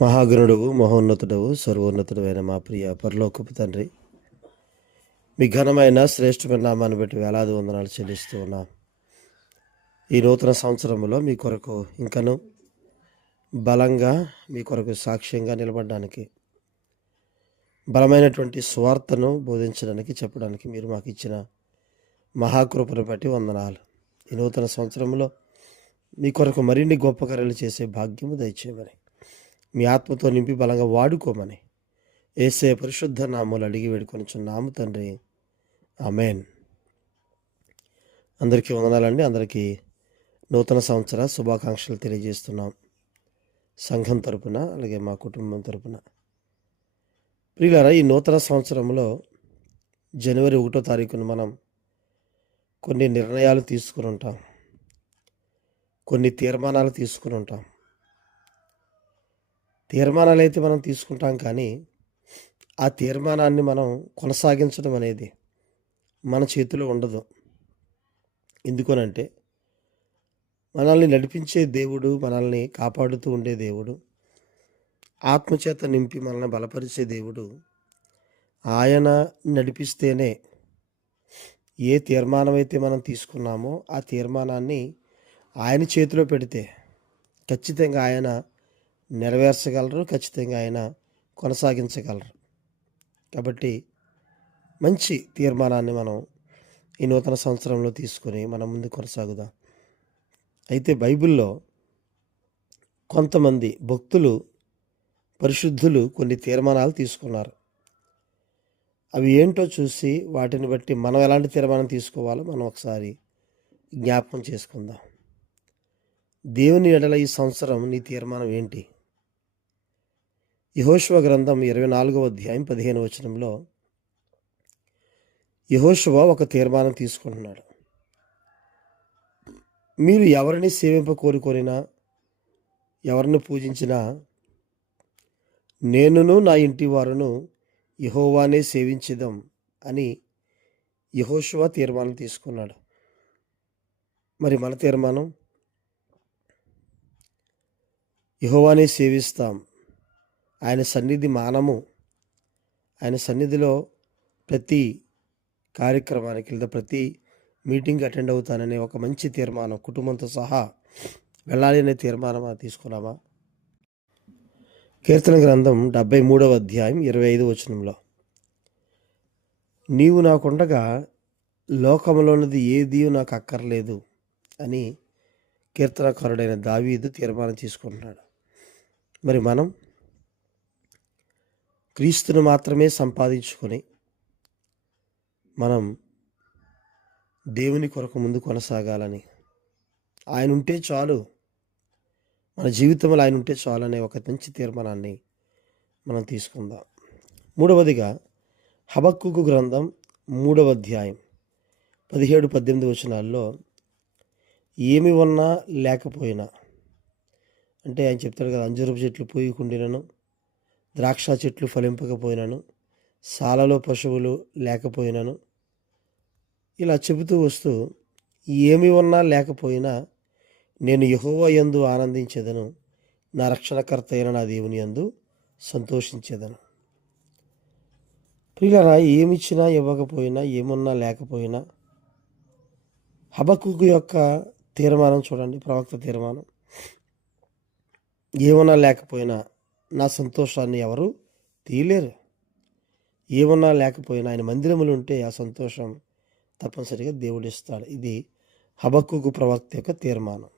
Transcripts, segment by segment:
మహాగణుడవు మహోన్నతుడవు సర్వోన్నతుడు అయిన మా ప్రియ పరలోకపు తండ్రి, మీ ఘనమైన శ్రేష్టమైన నామాన్ని బట్టి వేలాది వందనాలు చెల్లిస్తూ ఉన్నాం. ఈ నూతన సంవత్సరంలో మీ కొరకు ఇంకను బలంగా మీ కొరకు సాక్ష్యంగా నిలబడడానికి, బలమైనటువంటి స్వార్థను బోధించడానికి, చెప్పడానికి మీరు మాకు ఇచ్చిన మహాకృపను బట్టి వందనాలు. ఈ నూతన సంవత్సరంలో మీ కొరకు మరిన్ని గొప్ప కార్యాలు చేసే భాగ్యము దయచేయమని, మీ ఆత్మతో నింపి బలంగా వాడుకోమని యేసయ్య పరిశుద్ధ నామములు అడిగి వేడుకొనుచున్నాము తండ్రి, ఆమేన్. అందరికీ వందనాలండి. అందరికీ నూతన సంవత్సర శుభాకాంక్షలు తెలియజేస్తున్నాం, సంఘం తరపున, అలాగే మా కుటుంబం తరపున. ప్రియులారా, ఈ నూతన సంవత్సరంలో జనవరి 1వ తారీఖున మనం కొన్ని నిర్ణయాలు తీసుకుని ఉంటాం, కొన్ని తీర్మానాలు తీసుకుని ఉంటాం. తీర్మానాలు అయితే మనం తీసుకుంటాం, కానీ ఆ తీర్మానాన్ని మనం కొనసాగించడం అనేది మన చేతిలో ఉండదు. ఎందుకనంటే మనల్ని నడిపించే దేవుడు, మనల్ని కాపాడుతూ ఉండే దేవుడు, ఆత్మచేత నింపి మనల్ని బలపరిచే దేవుడు, ఆయన నడిపిస్తేనే ఏ తీర్మానం అయితే మనం తీసుకున్నామో ఆ తీర్మానాన్ని ఆయన చేతిలో పెడితే ఖచ్చితంగా ఆయన నెరవేర్చగలరు, ఖచ్చితంగా ఆయన కొనసాగించగలరు. కాబట్టి మంచి తీర్మానాన్ని మనం ఈ నూతన సంవత్సరంలో తీసుకొని మనం ముందు కొనసాగుదాం. అయితే బైబిల్లో కొంతమంది భక్తులు, పరిశుద్ధులు కొన్ని తీర్మానాలు తీసుకున్నారు. అవి ఏంటో చూసి వాటిని బట్టి మనం ఎలాంటి తీర్మానం తీసుకోవాలో మనం ఒకసారి జ్ఞాపకం చేసుకుందాం. దేవుని ఎడల ఈ సంవత్సరం నీ తీర్మానం ఏంటి? యెహోషువ గ్రంథం 24వ అధ్యాయం 15వ వచనంలో యెహోషువ ఒక తీర్మానం తీసుకుంటున్నాడు. మీరు ఎవరిని సేవింప కోరుకొనినా, ఎవరిని పూజించినా, నేనును నా ఇంటి వారును యెహోవానే సేవించుదాం అని యెహోషువ తీర్మానం తీసుకున్నాడు. మరి మన తీర్మానం? యెహోవానే సేవిస్తాం, ఆయన సన్నిధి మానము, ఆయన సన్నిధిలో ప్రతి కార్యక్రమానికి లేదా ప్రతి మీటింగ్ అటెండ్ అవుతాననే ఒక మంచి తీర్మానం, కుటుంబంతో సహా వెళ్ళాలి అనే తీర్మానం తీసుకున్నామా? కీర్తన గ్రంథం 73వ అధ్యాయం 25వ వచనంలో, నీవు నాకుండగా లోకములోనిది ఏదీ నాకు అక్కర్లేదు అని కీర్తనకారుడైన దావీదు తీర్మానం తీసుకుంటున్నాడు. మరి మనం క్రీస్తును మాత్రమే సంపాదించుకొని మనం దేవుని కొరకు ముందు కొనసాగాలని, ఆయన ఉంటే చాలు, మన జీవితంలో ఆయన ఉంటే చాలు అనే ఒక మంచి తీర్మానాన్ని మనం తీసుకుందాం. మూడవదిగా హబక్కూకు గ్రంథం 3వ అధ్యాయం 17-18 వచనాల్లో, ఏమి ఉన్నా లేకపోయినా, అంటే ఆయన చెప్తాడు కదా, అంజూరపు చెట్లు పూయకుండినను, ద్రాక్ష చెట్లు ఫలింపకపోయినను, సాలలో పశువులు లేకపోయినను, ఇలా చెబుతూ వస్తూ, ఏమి ఉన్నా లేకపోయినా నేను యెహోవా యందు ఆనందించేదను, నా రక్షణకర్త అయిన నా దేవుని యందు సంతోషించేదను. ప్రియులారా, ఏమిచ్చినా ఇవ్వకపోయినా, ఏమున్నా లేకపోయినా, హబక్కూకు యొక్క తీర్మానం చూడండి, ప్రవక్త తీర్మానం. ఏమన్నా లేకపోయినా నా సంతోషాన్ని ఎవరు తీయలేరు. ఏమన్నా లేకపోయినా ఆయన మందిరములు ఉంటే ఆ సంతోషం తప్పనిసరిగా దేవుడు ఇస్తాడు. ఇది హబక్కూకు ప్రవక్త యొక్క తీర్మానం.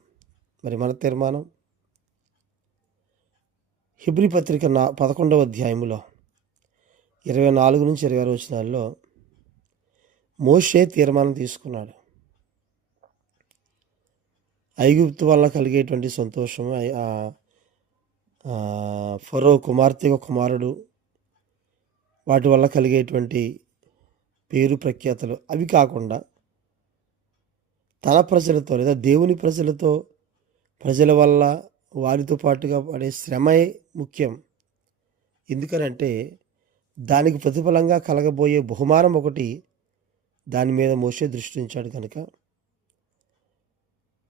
మరి మన తీర్మానం? హెబ్రీ పత్రిక 11వ అధ్యాయములో 24-26 వచనాల్లో మోషే తీర్మానం తీసుకున్నాడు. ఐగుప్తు వల్ల కలిగేటువంటి సంతోషం, ఫరో కుమార్తె కుమారుడు, వాటి వల్ల కలిగేటువంటి పేరు ప్రఖ్యాతలు, అవి కాకుండా తన ప్రజలతో లేదా దేవుని ప్రజలతో, ప్రజల వల్ల వారితో పాటుగా పడే శ్రమే ముఖ్యం. ఎందుకనంటే దానికి ప్రతిఫలంగా కలగబోయే బహుమానం ఒకటి దాని మీద మోషే దృష్టి ఉంచాడు కనుక,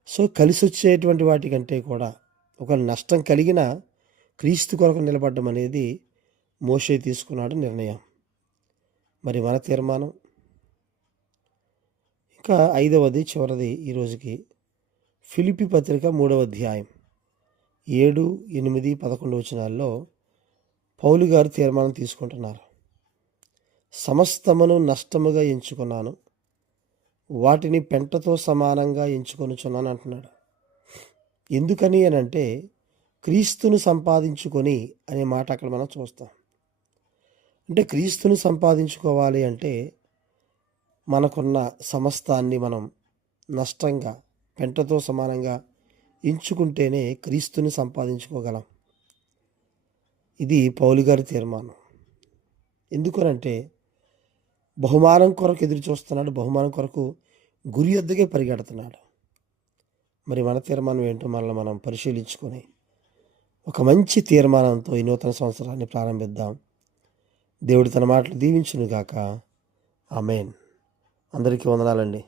సో కలిసి వచ్చేటువంటి వాటికంటే కూడా ఒక నష్టం కలిగిన క్రీస్తు కొరకు నిలబడడం అనేది మోషే తీసుకున్నాడు నిర్ణయం. మరి మన తీర్మానం? ఇంకా 5వది చివరిది ఈరోజుకి ఫిలిప్పీ పత్రిక 3వ అధ్యాయం 7, 8, 11 వచనాల్లో పౌలు గారు తీర్మానం తీసుకుంటున్నారు. సమస్తమును నష్టముగా ఎంచుకున్నాను, వాటిని పెంటతో సమానంగా ఎంచుకొనుచున్నాను అంటున్నాడు. ఎందుకని అని అంటే క్రీస్తుని సంపాదించుకొని అనే మాట అక్కడ మనం చూస్తాం. అంటే క్రీస్తుని సంపాదించుకోవాలి అంటే మనకున్న సమస్తాన్ని మనం నష్టంగా పెంటతో సమానంగా ఎంచుకుంటేనే క్రీస్తుని సంపాదించుకోగలం. ఇది పౌలు గారి తీర్మానం. ఎందుకనంటే బహుమానం కొరకు ఎదురు చూస్తున్నాడు, బహుమానం కొరకు గురి యొద్దకే పరిగెడుతున్నాడు. మరి మన తీర్మానం ఏంటో మనల్ని మనం పరిశీలించుకొని ఒక మంచి తీర్మానంతో ఈ నూతన సంవత్సరాన్ని ప్రారంభిద్దాం. దేవుడు తన మాటలు దీవించును గాక. ఆమేన్. అందరికీ వందనాలండి.